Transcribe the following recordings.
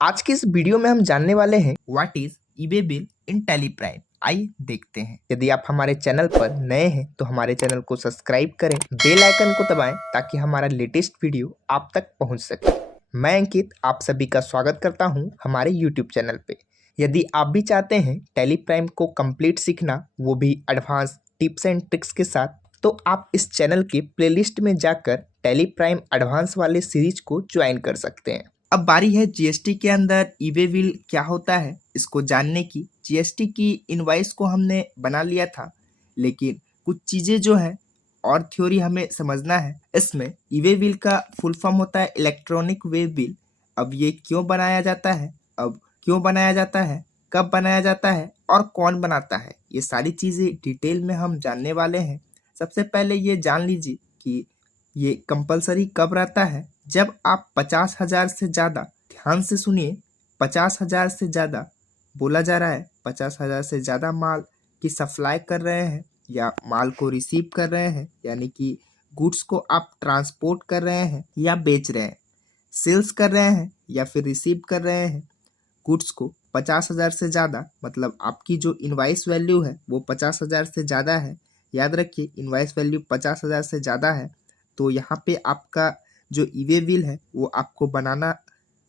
आज के इस वीडियो में हम जानने वाले हैं what is eBay bill in tally prime. आइए देखते हैं। यदि आप हमारे चैनल पर नए हैं तो हमारे चैनल को सब्सक्राइब करें, बेल आइकन को दबाएं ताकि हमारा लेटेस्ट वीडियो आप तक पहुंच सके। मैं अंकित आप सभी का स्वागत करता हूं हमारे यूट्यूब चैनल पे। यदि आप भी चाहते हैं टैली प्राइम को कंप्लीट सीखना, वो भी एडवांस टिप्स एंड ट्रिक्स के साथ, तो आप इस चैनल के प्लेलिस्ट में जाकर टैली प्राइम एडवांस वाले सीरीज को ज्वाइन कर सकते हैं। अब बारी है जीएसटी के अंदर ईबे बिल क्या होता है इसको जानने की। जीएसटी की इनवॉइस को हमने बना लिया था, लेकिन कुछ चीज़ें जो है और थ्योरी हमें समझना है। इसमें ईबे बिल का फुल फॉर्म होता है इलेक्ट्रॉनिक वे बिल। अब ये क्यों बनाया जाता है, कब बनाया जाता है और कौन बनाता है, ये सारी चीज़ें डिटेल में हम जानने वाले हैं। सबसे पहले ये जान लीजिए कि ये कंपलसरी कब रहता है। जब आप 50,000 से ज़्यादा, ध्यान से सुनिए, 50,000 से ज़्यादा बोला जा रहा है, 50,000 से ज़्यादा माल की सप्लाई कर रहे हैं या माल को रिसीव कर रहे हैं, यानी कि गुड्स को आप ट्रांसपोर्ट कर रहे हैं या बेच रहे हैं, सेल्स कर रहे हैं या फिर रिसीव कर रहे हैं गुड्स को 50,000 से ज़्यादा, मतलब आपकी जो इनवाइस वैल्यू है वो 50,000 से ज़्यादा है। याद रखिए, इनवाइस वैल्यू 50,000 से ज़्यादा है तो यहाँ पे आपका जो ईबे बिल है वो आपको बनाना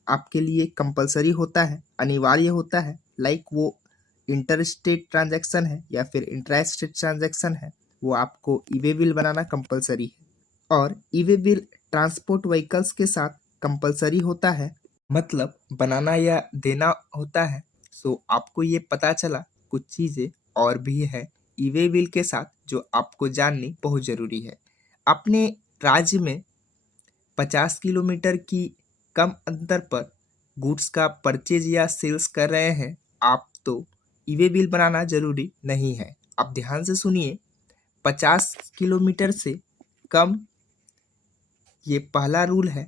आपके लिए कंपलसरी होता है, अनिवार्य होता है। लाइक वो इंटर स्टेट ट्रांजैक्शन है या फिर इंट्रा स्टेट ट्रांजैक्शन है, वो आपको ईबे बिल बनाना कंपलसरी है। और ईबे बिल ट्रांसपोर्ट व्हीकल्स के साथ कंपलसरी होता है, मतलब बनाना या देना होता है। सो आपको ये पता चला कुछ चीज़ें और भी है ईबे बिल के साथ जो आपको जाननी बहुत ज़रूरी है। अपने राज्य में 50 किलोमीटर की कम अंतर पर गुड्स का परचेज या सेल्स कर रहे हैं आप, तो ईबे बिल बनाना जरूरी नहीं है। आप ध्यान से सुनिए, 50 किलोमीटर से कम ये पहला रूल है।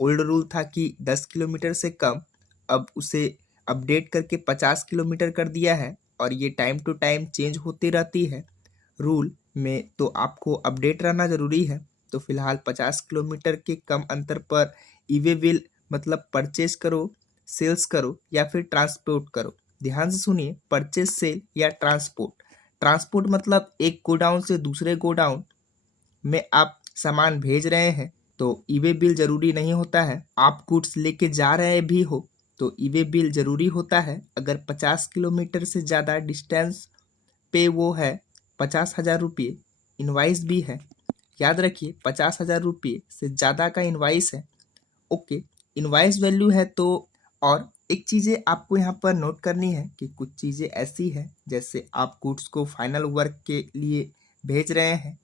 ओल्ड रूल था कि 10 किलोमीटर से कम, अब उसे अपडेट करके 50 किलोमीटर कर दिया है और ये टाइम टू टाइम चेंज होती रहती है रूल में, तो आपको अपडेट रहना ज़रूरी है। तो फिलहाल 50 किलोमीटर के कम अंतर पर ईबे बिल मतलब परचेज करो, सेल्स करो या फिर ट्रांसपोर्ट करो। ध्यान से सुनिए, परचेज, सेल या ट्रांसपोर्ट। ट्रांसपोर्ट मतलब एक गोडाउन से दूसरे गोडाउन में आप सामान भेज रहे हैं तो ईबे बिल ज़रूरी नहीं होता है। आप गुड्स लेके जा रहे भी हो तो ईबे बिल ज़रूरी होता है अगर 50 किलोमीटर से ज़्यादा डिस्टेंस पे वो है। 50,000 रुपये इनवाइस भी है, याद रखिए 50,000 रुपये से ज़्यादा का इनवाइस है। ओके, इनवाइस वैल्यू है तो। और एक चीज़ें आपको यहाँ पर नोट करनी है कि कुछ चीज़ें ऐसी हैं, जैसे आप गुड्स को फाइनल वर्क के लिए भेज रहे हैं,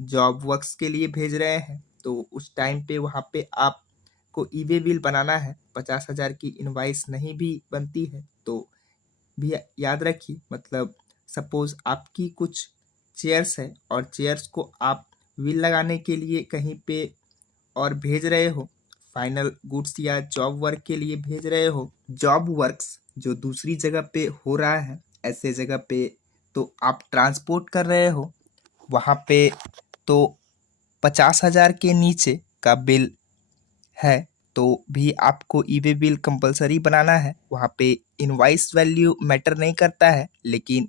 जॉब वर्क्स के लिए भेज रहे हैं, तो उस टाइम पे वहाँ पे आपको ईबे बिल बनाना है। 50,000 की इनवाइस नहीं भी बनती है तो भी याद रखिए, मतलब सपोज आपकी कुछ चेयर्स है और चेयर्स को आप व्हील लगाने के लिए कहीं पे और भेज रहे हो, फाइनल गुड्स या जॉब वर्क के लिए भेज रहे हो, जॉब वर्क्स जो दूसरी जगह पे हो रहा है ऐसे जगह पे, तो आप ट्रांसपोर्ट कर रहे हो वहाँ पे, तो 50,000 के नीचे का बिल है तो भी आपको ईबे बिल कंपलसरी बनाना है। वहाँ पे इनवाइस वैल्यू मैटर नहीं करता है, लेकिन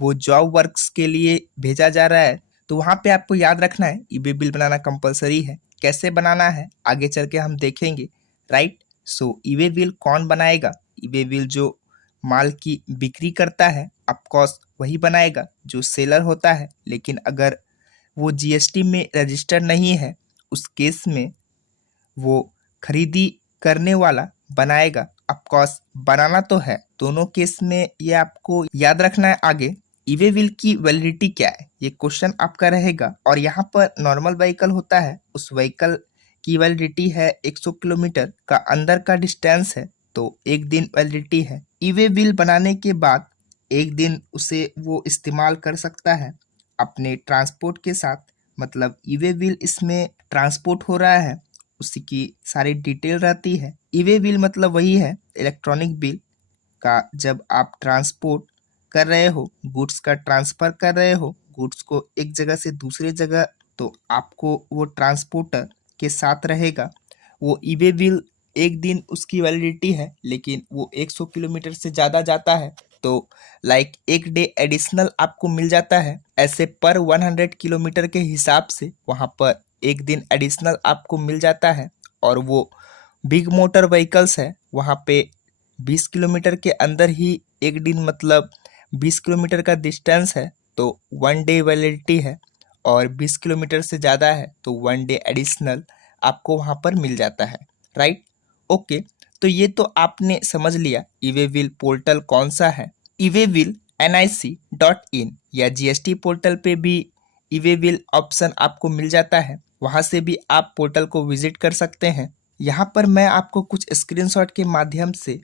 वो जॉब वर्क्स के लिए भेजा जा रहा है तो वहाँ पे आपको याद रखना है ईबे बिल बनाना कंपलसरी है। कैसे बनाना है आगे चल के हम देखेंगे, राइट। सो ईबे बिल कौन बनाएगा? ईबे बिल जो माल की बिक्री करता है ऑफकोर्स वही बनाएगा जो सेलर होता है, लेकिन अगर वो जीएसटी में रजिस्टर नहीं है उस केस में वो खरीदी करने वाला बनाएगा। ऑफकोर्स बनाना तो है, दोनों केस में ये आपको याद रखना है। आगे ईबे बिल की वैलिडिटी क्या है, ये क्वेश्चन आपका रहेगा। और यहाँ पर नॉर्मल व्हीकल होता है, उस व्हीकल की वैलिडिटी है 100 किलोमीटर का अंदर का डिस्टेंस है तो एक दिन वैलिडिटी है। ईबे बिल बनाने के बाद एक दिन उसे वो इस्तेमाल कर सकता है अपने ट्रांसपोर्ट के साथ, मतलब ईबे बिल इसमें ट्रांसपोर्ट हो रहा है उसी की सारी डिटेल रहती है। ईबे बिल मतलब वही है इलेक्ट्रॉनिक बिल का, जब आप ट्रांसपोर्ट कर रहे हो, गुड्स का ट्रांसफ़र कर रहे हो गुड्स को एक जगह से दूसरे जगह, तो आपको वो ट्रांसपोर्टर के साथ रहेगा। वो ईबे बिल एक दिन उसकी वैलिडिटी है, लेकिन वो 100 किलोमीटर से ज़्यादा जाता है तो लाइक एक डे एडिशनल आपको मिल जाता है। ऐसे पर 100 किलोमीटर के हिसाब से वहाँ पर एक दिन एडिशनल आपको मिल जाता है। और वो बिग मोटर व्हीकल्स है, वहाँ पे 20 किलोमीटर के अंदर ही एक दिन मतलब 20 किलोमीटर का डिस्टेंस है तो 1 डे वैलिडिटी है, और 20 किलोमीटर से ज़्यादा है तो 1 डे एडिशनल आपको वहाँ पर मिल जाता है, राइट। ओके, तो ये तो आपने समझ लिया ईवे व्हील पोर्टल कौन सा है। ईवे व्हील nic.in या जीएसटी पोर्टल पे भी ईवे व्हील ऑप्शन आपको मिल जाता है, वहाँ से भी आप पोर्टल को विजिट कर सकते हैं। यहाँ पर मैं आपको कुछ स्क्रीनशॉट के माध्यम से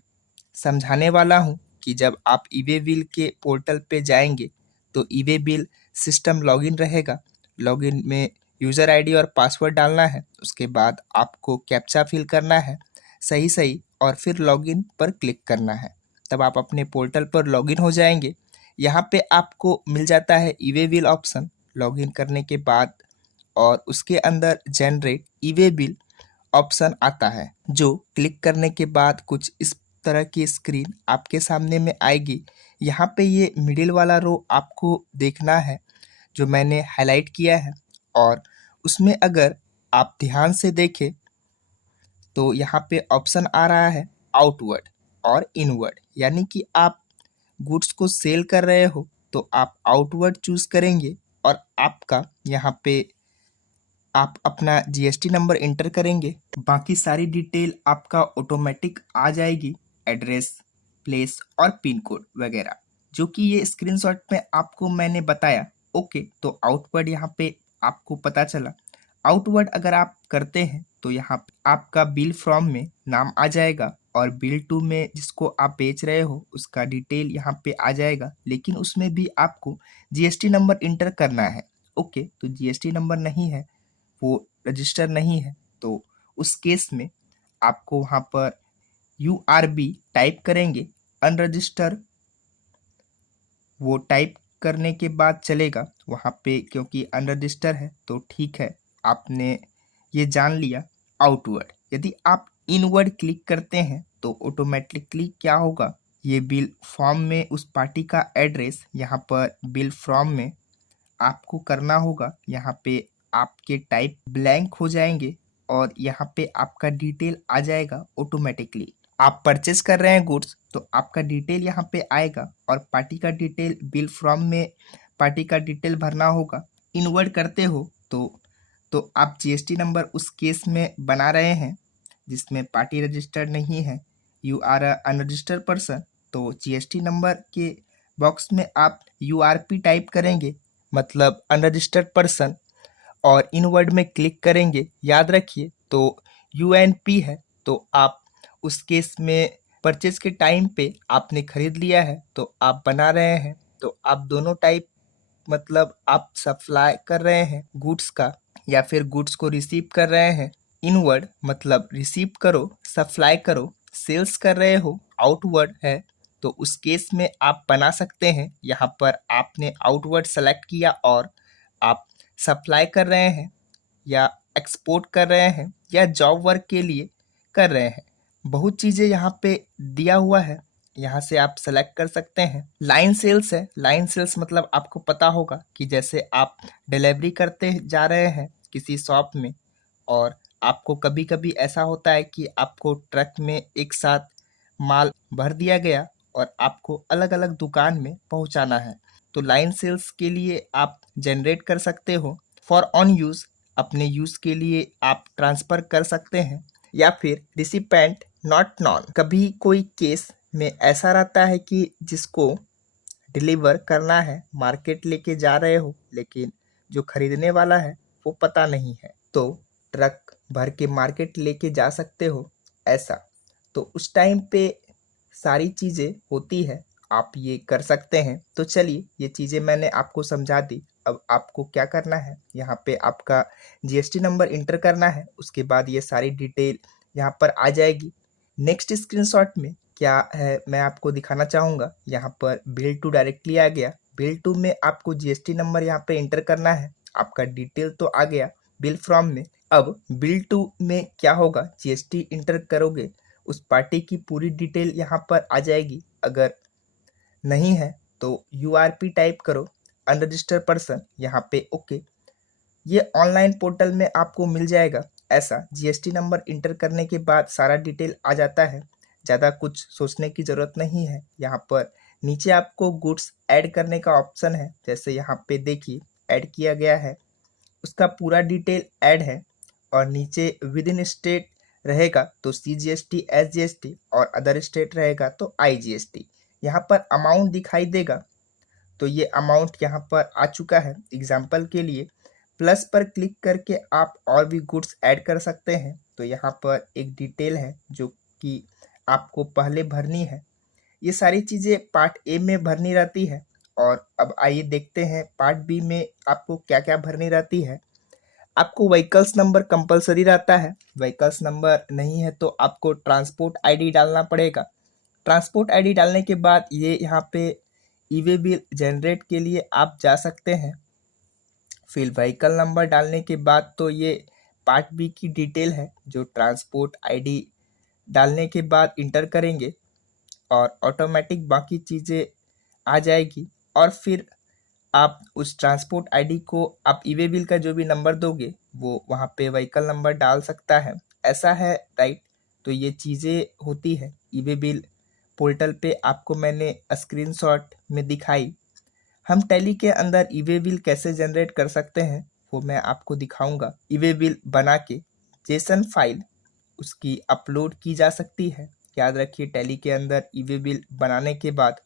समझाने वाला हूँ कि जब आप ईवे व्हील के पोर्टल पे जाएंगे तो ईवे व्हील सिस्टम लॉगिन रहेगा। लॉगिन में यूज़र आईडी और पासवर्ड डालना है, उसके बाद आपको कैप्चा फिल करना है सही और फिर लॉगिन पर क्लिक करना है। तब आप अपने पोर्टल पर लॉगिन हो जाएंगे। यहाँ पे आपको मिल जाता है ईवे व्हील ऑप्शन लॉगिन करने के बाद, और उसके अंदर जनरेट ईवे व्हील ऑप्शन आता है, जो क्लिक करने के बाद कुछ इस तरह की स्क्रीन आपके सामने में आएगी। यहाँ पे ये मिडिल वाला रो आपको देखना है जो मैंने हाईलाइट किया है, और उसमें अगर आप ध्यान से देखें तो यहाँ पे ऑप्शन आ रहा है आउटवर्ड और इनवर्ड, यानी कि आप गुड्स को सेल कर रहे हो तो आप आउटवर्ड चूज करेंगे और आपका यहाँ पे आप अपना जीएसटी नंबर इंटर करेंगे। बाकी सारी डिटेल आपका ऑटोमेटिक आ जाएगी, एड्रेस, प्लेस और पिन कोड वगैरह, जो कि ये स्क्रीनशॉट में आपको मैंने बताया। ओके, तो आउटवर्ड यहाँ पे आपको पता चला। आउटवर्ड अगर आप करते हैं तो यहाँ पे आपका बिल फ्रॉम में नाम आ जाएगा, और बिल टू में जिसको आप बेच रहे हो उसका डिटेल यहाँ पे आ जाएगा, लेकिन उसमें भी आपको जीएसटी नंबर इंटर करना है। ओके, तो जीएसटी नंबर नहीं है, वो रजिस्टर नहीं है, तो उस केस में आपको वहाँ पर URB टाइप करेंगे, अनरजिस्टर वो टाइप करने के बाद चलेगा वहाँ पे, क्योंकि अनरजिस्टर है तो ठीक है, आपने ये जान लिया। आउटवर्ड, यदि आप इनवर्ड क्लिक करते हैं तो ऑटोमेटिकली क्या होगा, ये बिल फॉर्म में उस पार्टी का एड्रेस यहाँ पर बिल फॉर्म में आपको करना होगा। यहाँ पे आपके टाइप ब्लैंक हो जाएंगे और यहाँ पे आपका डिटेल आ जाएगा ऑटोमेटिकली। आप परचेस कर रहे हैं गुड्स तो आपका डिटेल यहाँ पे आएगा, और पार्टी का डिटेल बिल फ्रॉम में पार्टी का डिटेल भरना होगा। इनवर्ड करते हो तो आप जीएसटी नंबर उस केस में बना रहे हैं जिसमें पार्टी रजिस्टर्ड नहीं है, यू आर अनरजिस्टर्ड पर्सन, तो जीएसटी नंबर के बॉक्स में आप URP टाइप करेंगे, मतलब अनरजिस्टर्ड पर्सन, और इनवर्ड में क्लिक करेंगे। याद रखिए तो UNP है, तो आप उस केस में परचेज के टाइम पे आपने खरीद लिया है तो आप बना रहे हैं, तो आप दोनों टाइप, मतलब आप सप्लाई कर रहे हैं गुड्स का या फिर गुड्स को रिसीव कर रहे हैं। इनवर्ड मतलब रिसीव करो, सप्लाई करो, सेल्स कर रहे हो, आउटवर्ड है तो उस केस में आप बना सकते हैं। यहाँ पर आपने आउटवर्ड सेलेक्ट किया और आप सप्लाई कर रहे हैं या एक्सपोर्ट कर रहे हैं या जॉब वर्क के लिए कर रहे हैं। बहुत चीज़ें यहाँ पे दिया हुआ है, यहाँ से आप सेलेक्ट कर सकते हैं। लाइन सेल्स है, लाइन सेल्स मतलब आपको पता होगा कि जैसे आप डिलीवरी करते जा रहे हैं किसी शॉप में, और आपको कभी कभी ऐसा होता है कि आपको ट्रक में एक साथ माल भर दिया गया और आपको अलग अलग दुकान में पहुंचाना है, तो लाइन सेल्स के लिए आप जनरेट कर सकते हो। फॉर ऑन यूज़, अपने यूज़ के लिए आप ट्रांसफ़र कर सकते हैं, या फिर रिसिपेंट नॉट नॉन, कभी कोई केस में ऐसा रहता है कि जिसको डिलीवर करना है, मार्केट लेके जा रहे हो लेकिन जो खरीदने वाला है वो पता नहीं है, तो ट्रक भर के मार्केट लेके जा सकते हो ऐसा, तो उस टाइम पे सारी चीज़ें होती है, आप ये कर सकते हैं। तो चलिए ये चीज़ें मैंने आपको समझा दी। अब आपको क्या करना है, यहाँ पे आपका जीएसटी नंबर इंटर करना है, उसके बाद ये सारी डिटेल यहाँ पर आ जाएगी। नेक्स्ट स्क्रीनशॉट में क्या है मैं आपको दिखाना चाहूँगा, यहाँ पर बिल टू डायरेक्टली आ गया। बिल टू में आपको जीएसटी नंबर यहाँ पे इंटर करना है, आपका डिटेल तो आ गया बिल फ्रॉम में। अब बिल टू में क्या होगा, जीएसटी इंटर करोगे, उस पार्टी की पूरी डिटेल यहाँ पर आ जाएगी। अगर नहीं है तो यूआरपी टाइप करो, अनरजिस्टर्ड पर्सन, यहाँ पे ओके। ये ऑनलाइन पोर्टल में आपको मिल जाएगा। ऐसा जीएसटी नंबर इंटर करने के बाद सारा डिटेल आ जाता है, ज़्यादा कुछ सोचने की ज़रूरत नहीं है। यहाँ पर नीचे आपको गुड्स ऐड करने का ऑप्शन है, जैसे यहाँ पे देखिए ऐड किया गया है, उसका पूरा डिटेल ऐड है। और नीचे विद इन स्टेट रहेगा तो CGST, SGST, और अदर स्टेट रहेगा तो IGST। यहाँ पर अमाउंट दिखाई देगा, तो ये अमाउंट यहाँ पर आ चुका है। एग्जाम्पल के लिए प्लस पर क्लिक करके आप और भी गुड्स ऐड कर सकते हैं। तो यहाँ पर एक डिटेल है जो कि आपको पहले भरनी है। ये सारी चीज़ें पार्ट ए में भरनी रहती है। और अब आइए देखते हैं पार्ट बी में आपको क्या क्या भरनी रहती है। आपको व्हीकल्स नंबर कंपलसरी रहता है। व्हीकल्स नंबर नहीं है तो आपको ट्रांसपोर्ट आईडी डालना पड़ेगा। ट्रांसपोर्ट आईडी डालने के बाद ये यहाँ पे ई-वे बिल जनरेट के लिए आप जा सकते हैं। फिर व्हीकल नंबर डालने के बाद तो ये पार्ट बी की डिटेल है जो ट्रांसपोर्ट आईडी डालने के बाद इंटर करेंगे और ऑटोमेटिक बाकी चीज़ें आ जाएगी। और फिर आप उस ट्रांसपोर्ट आईडी को आप ई-वे बिल का जो भी नंबर दोगे वो वहाँ पे व्हीकल नंबर डाल सकता है। ऐसा है, राइट। तो ये चीज़ें होती है ई-वे बिल पोर्टल पे, आपको मैंने स्क्रीनशॉट में दिखाई। हम टैली के अंदर ई-वे बिल कैसे जनरेट कर सकते हैं वो मैं आपको दिखाऊंगा। ई-वे बिल बना के जेसन फाइल उसकी अपलोड की जा सकती है। याद रखिए, टैली के अंदर ई-वे बिल बनाने के बाद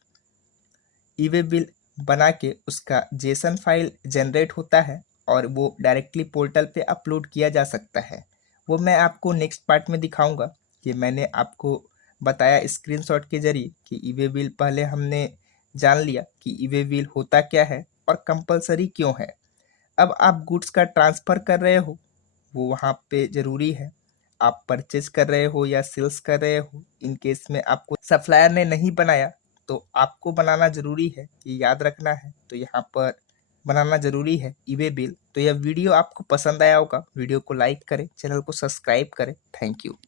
ई-वे बिल बना के उसका जेसन फाइल जनरेट होता है और वो डायरेक्टली पोर्टल पे अपलोड किया जा सकता है। वो मैं आपको नेक्स्ट पार्ट में दिखाऊंगा। ये मैंने आपको बताया स्क्रीनशॉट के जरिए कि ई-वे बिल पहले हमने जान लिया कि ई-वे बिल होता क्या है और कंपलसरी क्यों है। अब आप गुड्स का ट्रांसफ़र कर रहे हो, वो वहाँ पे ज़रूरी है। आप परचेज कर रहे हो या सेल्स कर रहे हो, इन केस में आपको सप्लायर ने नहीं बनाया तो आपको बनाना ज़रूरी है, ये याद रखना है। तो यहाँ पर बनाना ज़रूरी है ई-वे बिल। तो यह वीडियो आपको पसंद आया होगा, वीडियो को लाइक करें, चैनल को सब्सक्राइब करें। Thank you.